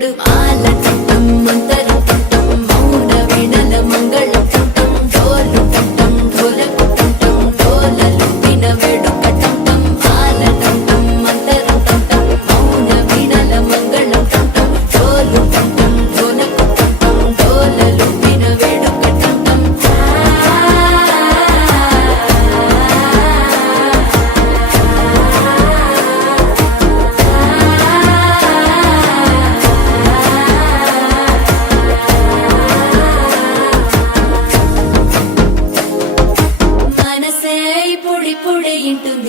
నడు మాల టం మంతర టం మౌన వినల మంగళ టం డోలు టం ఢోలకు టం డోలలు విన వేడుక టం మాల టం మంతర టం మౌన వినల మంగళ టం డోలు టం ఢోలకు టం డోలలు విన వేడుక టం మనసే పొడి పొడి ఇంటుంది